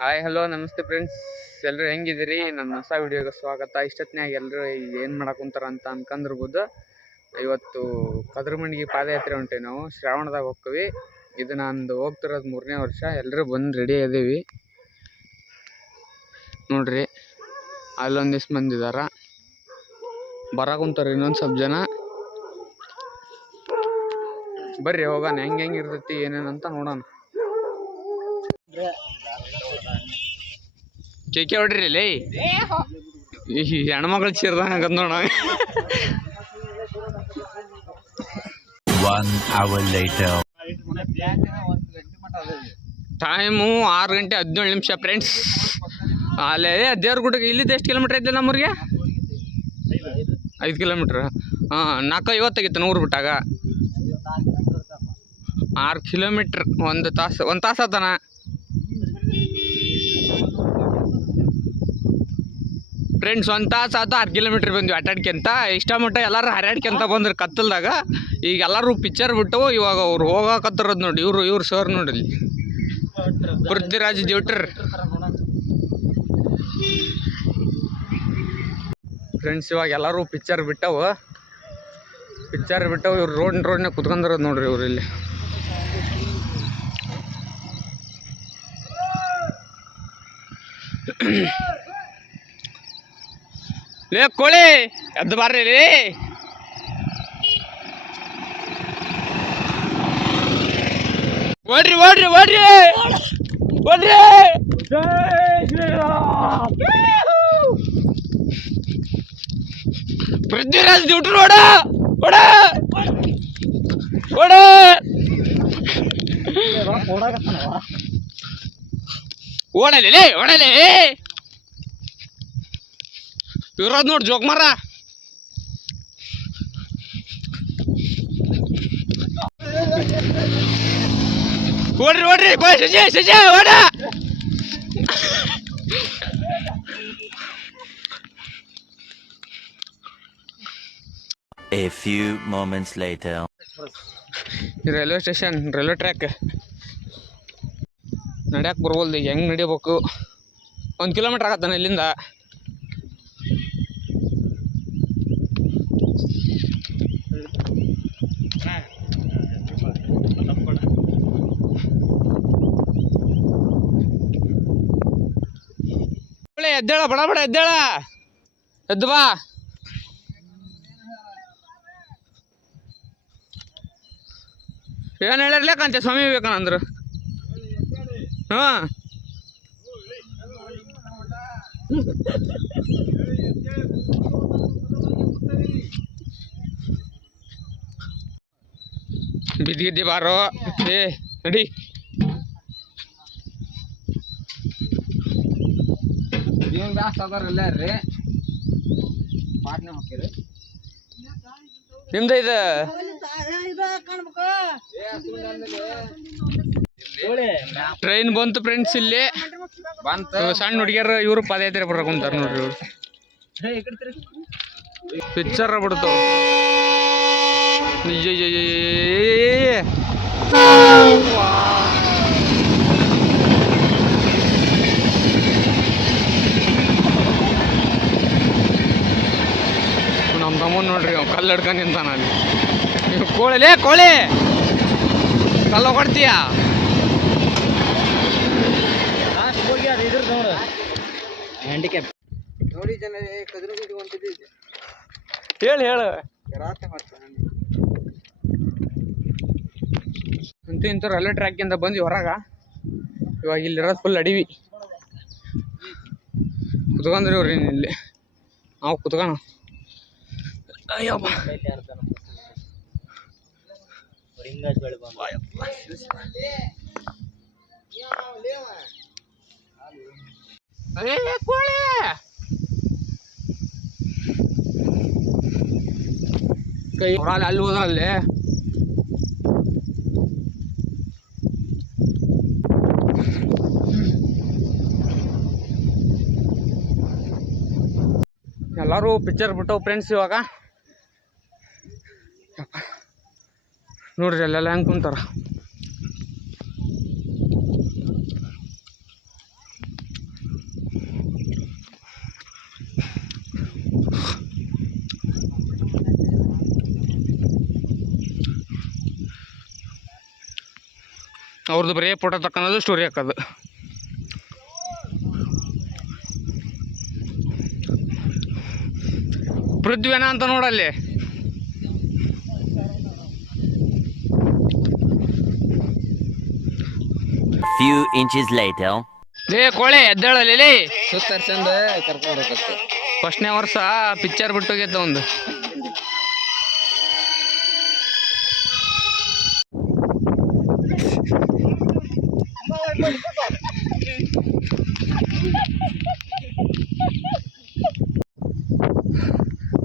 Hi hello ನಮಸ್ತೆ friends, ಎಲ್ಲರೂ ಹೆಂಗಿದ್ದೀರಿ? ನನ್ನ ಹೊಸ ವಿಡಿಯೋಗೆ ಸ್ವಾಗತ. ಇಷ್ಟೊತ್ತಿನಾಗ ಎಲ್ಲರೂ ಏನು ಮಾಡಾಕುಂತಾರ ಅಂತ ಅನ್ಕೊಂಡಿರ್ಬೋದು. ಇವತ್ತು ಕದ್ರಮಂಡಿಗೆ ಪಾದಯಾತ್ರೆ ಹೊಂಟೇವಿ. ನಾವು ಶ್ರಾವಣದಾಗ ಹೋಗ್ತೀವಿ. ಇದು ನಂದು ಹೋಗ್ತಿರೋದು 3ನೇ ವರ್ಷ. ಎಲ್ಲರೂ ಬಂದು ರೆಡಿ ಇದೀವಿ ನೋಡ್ರಿ. ಅಲ್ಲೊಂದಿಷ್ಟು ಮಂದಿ ಇದಾರ, ಬರಾಕುಂತಾರ ಇನ್ನೊಂದು ಸ್ವಲ್ಪ ಜನ. ಬರ್ರಿ ಹೋಗೋಣ, ಹೆಂಗೆ ಇರ್ತೈತಿ ಏನೇನಂತ ನೋಡೋಣ. ಕೇಕೆ ಹೊಡ್ರಿ ಲೇ, ಈ ಹೆಣ್ಮಕ್ಳು ಚೀರ್ದಂಗ ಆಗದ್ ನೋಡ. 1 hour later. ಟೈಮು 6 ಗಂಟೆ 17 ನಿಮಿಷ ಫ್ರೆಂಡ್ಸ್. ಅಲ್ಲೇ ದೇವ್ರ ಗುಡ್ಡಕ್ಕೆ ಇಲ್ಲಿದ್ದು ಎಷ್ಟು ಕಿಲೋಮೀಟ್ರ್ ಐತೆ ನಮ್ಮೂರಿಗೆ? 5 ಕಿಲೋಮೀಟ್ರ್. ಹಾಂ, 4:50 ಆಗಿತ್ತು 100 ಬಿಟ್ಟಾಗ. 6 ಕಿಲೋಮೀಟ್ರ್, 1 ತಾಸು ಆತನ. ಫ್ರೆಂಡ್ಸ್ 1 ತಾಸು ಆತ, 6 ಕಿಲೋಮೀಟ್ರ್ ಬಂದ್ವಿ ಅಡ್ಡಾಡ್ಕೊಂತ. ಇಷ್ಟ ಮಟ್ಟ ಎಲ್ಲರೂ ಹರ್ಯಾಡ್ಕೊಂತ ಬಂದ್ರೆ ಕತ್ತಲ್ದಾಗ. ಈಗ ಎಲ್ಲರೂ ಪಿಕ್ಚರ್ ಬಿಟ್ಟು ಇವಾಗ ಅವ್ರು ಹೋಗಾಕತ್ತಿರೋದು ನೋಡಿ. ಇವ್ರು ಸರ್ ನೋಡ್ರಿ, ಪೃಥ್ವಿರಾಜ್ ಡ್ಯೂಟರ್. ಫ್ರೆಂಡ್ಸ್ ಇವಾಗ ಎಲ್ಲರೂ ಪಿಕ್ಚರ್ ಬಿಟ್ಟವು. ಇವ್ರು ರೋಡ್ನಾಗ ಕುತ್ಕೊಂಡಿರೋದು ನೋಡ್ರಿ. ಇವ್ರು ಇಲ್ಲಿ ಲೇ ಕೋಳಿ ಎದ್ದು ಬಾರ್ರಿ ಲೇ. ಓಡ್ರಿ ಓಡ್ರಿ ಓಡ್ರಿ ಓಡ್ರಿ. ಪೃಥ್ವಿರಾಜ್ ಡ್ಯೂಟರ್ ಓಡ ಓಡ ಓಡ. ಓಡಲೇ ಓಡಲೇ. ಇರೋದು ನೋಡಿ ಜೋಕ್ ಮಾರ. ಓಡ್ರಿ ಓಡ್ರಿ ಸಜೆ ಓಡ. A few moments later. Railway station, railway track. ನಡ್ಯಾಕೆ ಬರ್ಬೋಲ್ದು, ಹೆಂಗೆ ನಡಿಬೇಕು? 1 ಕಿಲೋಮೀಟ್ರ್ ಆಗತ್ತಾನೆ ಇಲ್ಲಿಂದ. ಎದ್ದೇಳ, ಬಡ ಬಡ ಎದ್ದೇಳ, ಎದ್ದು ಬಾ. ಏನು ಹೇಳಿರ್ಲೇಕಂತೆ ಸ್ವಾಮಿ ವಿವೇಕಾನಂದರು. ಹಾಂ, ಬಿದ್ದಿದ್ದಿ ಬಾರೋ. ಏ ನಡಿ. ಏನು ಜಾಸ್ತಿ ಅದಾರಲ್ಲ ರೀ, ಪಾಟ್ನೆ ಹಾಕಿರಿ ನಿಮ್ದು ಇದು. ಟ್ರೈನ್ ಬಂತು ಫ್ರೆಂಡ್ಸ್. ಇಲ್ಲಿ ಸಣ್ಣ ಹುಡುಗಿಯರು ಇವರು ಪಾದಯಾತ್ರೆ ಬರಕುಂತಾರ ನೋಡ್ರಿ. ಇವ್ರು ಪಿಕ್ಚರ್ ಬಿಡ್ತು. ನಮ್ಮ ತಮ್ಮನ್ ನೋಡ್ರಿ, ಅವ್ ಕಲ್ಲು ಹಿಡ್ಕೊಂಡು ನಿಂತಾನ ಅಲ್ಲಿ. ನೀವು ಕೋಳಿ ಕಲ್ಲು ಕೊಡ್ತೀಯ? ಹ್ಯಾಂಡಿಕ್ಯಾಪ್ ನೋಡಿ ಜನ. ಕದ್ರಗುಂಡಿ ಹೊಂಟಿದ್ದೆ ಹೇಳು ಅಂತೂ ಇಂಥ ರೈಲ್ವೆ ಟ್ರ್ಯಾಕಿಂದ ಬಂದ್ವಿ ಹೊರಗ. ಇವಾಗ ಇಲ್ಲಿರೋದು ಫುಲ್ ಅಡಿವಿ. ಕುತ್ಕೊಂಡ್ರಿ ಅವ್ರಿ ಇಲ್ಲಿ, ನಾವು ಕುತ್ಕೋಣ. ಅಯ್ಯಪ್ಪ, ಕೋಳಿ ಕೈ ಅಲ್ಲಿ ಹೋದ್ರಲ್ಲಿ. ಎಲ್ಲರೂ ಪಿಕ್ಚರ್ ಬಿಟ್ಟವು ಫ್ರೆಂಡ್ಸ್. ಇವಾಗ ನೋಡ್ರಿ ಅಲ್ಲೆಲ್ಲ ಹೆಂಗೆ ಕುಂತಾರ. ಅವ್ರದ್ದು ಬರೀ ಫೋಟೋ ತಕ್ಕೊಳೋದು ಸ್ಟೋರಿ ಹಾಕೋದು. ಪೃಥ್ವಿನ ಅಂತ ನೋಡಲ್ಲಿ. Few inches later. ಲೇ ಕೋಳೆ ಎದ್ದೇಳಲ್ಲಿ ಸುತ್ತರ್ಸಂದ ಕರ್ಕೊಂಡು ಬರಕತ್ತೆ. ಫಸ್ಟ್ನೇ ವರ್ಷ ಪಿಕ್ಚರ್ ಬಿಟ್ಟೋಗೈತೆ ಒಂದು.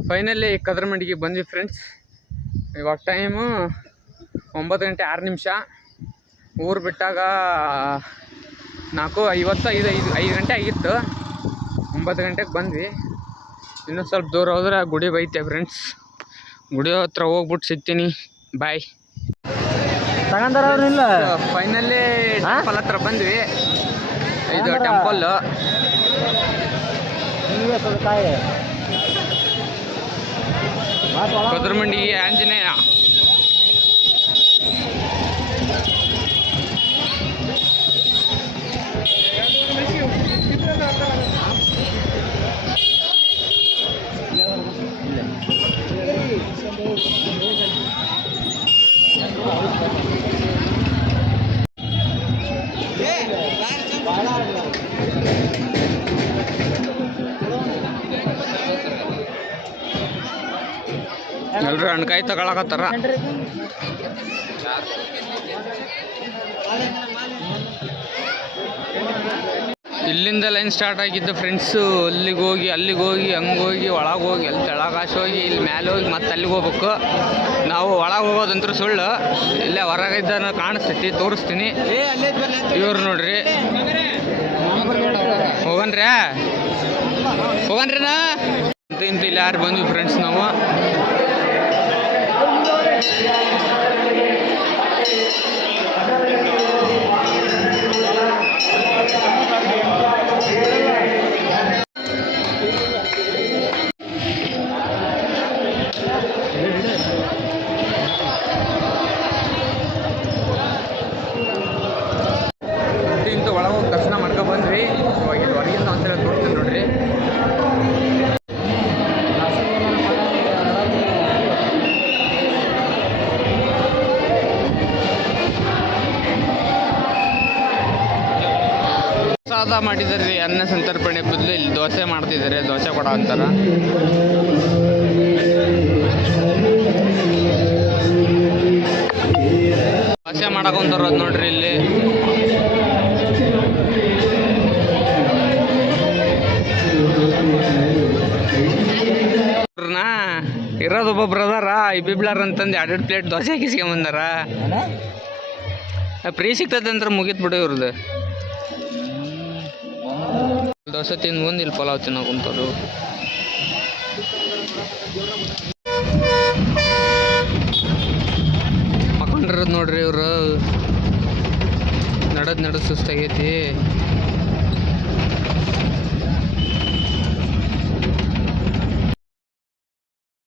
ಫೈನಲಿ ಕದ್ರಮಂಡಿಗೆ ಬಂದ್ವಿ ಫ್ರೆಂಡ್ಸ್. ಇವಾಗ ಟೈಮು 9:06. ಊರು ಬಿಟ್ಟಾಗ 4:55 5 ಗಂಟೆ ಆಗಿತ್ತು. 9 ಗಂಟೆಗೆ ಬಂದ್ವಿ. ಇನ್ನೂ ಸ್ವಲ್ಪ ದೂರ ಹೋದ್ರೆ ಗುಡಿ ಬೈತೆ ಫ್ರೆಂಡ್ಸ್. ಗುಡಿ ಹತ್ರ ಹೋಗ್ಬಿಟ್ಟು ಸಿಗ್ತೀನಿ. ಬಾಯ್. ತಗೊಂಡವ್ರಿಲ್ಲ. ಫೈನಲಿ ಟೆಂಪಲ್ ಹತ್ರ ಬಂದ್ವಿ. ಇದು ಟೆಂಪಲ್ಲು ಕದ್ರಮಂಡಿ ಆಂಜನೇಯ. ಎಲ್ಲರೂ ಹಣ್ಕಾಯಿ ತಗೊಳಕತ್ತಾರ. ಇಲ್ಲಿಂದ ಲೈನ್ ಸ್ಟಾರ್ಟ್ ಆಗಿದ್ದು ಫ್ರೆಂಡ್ಸು. ಅಲ್ಲಿಗೆ ಹೋಗಿ ಹಂಗೆ ಹೋಗಿ ಒಳಗೆ ಹೋಗಿ ಅಲ್ಲಿ ತೆಳಗಾಶ್ ಹೋಗಿ ಇಲ್ಲಿ ಮೇಲೆ ಹೋಗಿ ಮತ್ತೆ ಅಲ್ಲಿಗೆ ಹೋಗ್ಬೇಕು. ನಾವು ಒಳಗೆ ಹೋಗೋದಂತೂ ಸುಳ್ಳು. ಇಲ್ಲೇ ಹೊರಗಿದ್ದ ಕಾಣಿಸ್ತೈತಿ, ತೋರಿಸ್ತೀನಿ. ಇವ್ರು ನೋಡ್ರಿ, ಹೋಗನ್ರಿನಾ ಇಂತ ಇಲ್ಲಿ ಯಾರು ಬಂದ್ವಿ ಫ್ರೆಂಡ್ಸ್ ನಾವು. ಇಂತ ಒಳಗೆ ಹೋಗಿ ದರ್ಶನ ಮಾಡ್ಕೊಂಡು ಬಂದ್ವಿ. ಇವಾಗ ಇಲ್ಲಿ ಹೊರಗಿಂದ ಒಂದ್ಸಲ ತೋರಿಸ್ತೀನಿ ನೋಡ್ರಿ. ಪ್ರಸಾದ ಮಾಡಿದ್ದಾರೆ. ಅನ್ನ ಸಂತರ್ಪಣೆ ಬದಲು ಇಲ್ಲಿ ದೋಸೆ ಮಾಡ್ತಿದ್ದಾರೆ. ದೋಸೆ ಕೊಡ ಅಂತಾರ. ದೋಸೆ ಮಾಡಕೊಂತಾರದು ನೋಡ್ರಿ ಇಲ್ಲಿ. ಇರೋದು ಒಬ್ಬ ಬ್ರದರ ಇಬ್ಬಿಬ್ಲಾರ ಅಂತಂದು 2 ಪ್ಲೇಟ್ ದೋಸೆ ಹಾಕಿಸ್ಕೊಂಬಂದಾರ. ಫ್ರೀ ಸಿಗ್ತದೆ ಅಂದ್ರೆ ಮುಗಿತ್ ಬಿಡು ಇವ್ರದ್ದು. ದೋಸೆ ತಿಂದು ಮುಂದೆ ಇಲ್ಲಿ ಪಲಾವ್ ತಿನ್ನೋ ಕುಂತರು. ಮಕ್ಕೊಂಡಿರೋದು ನೋಡ್ರಿ ಇವರು. ನಡದ್ ಸುಸ್ತಾಗೈತಿ.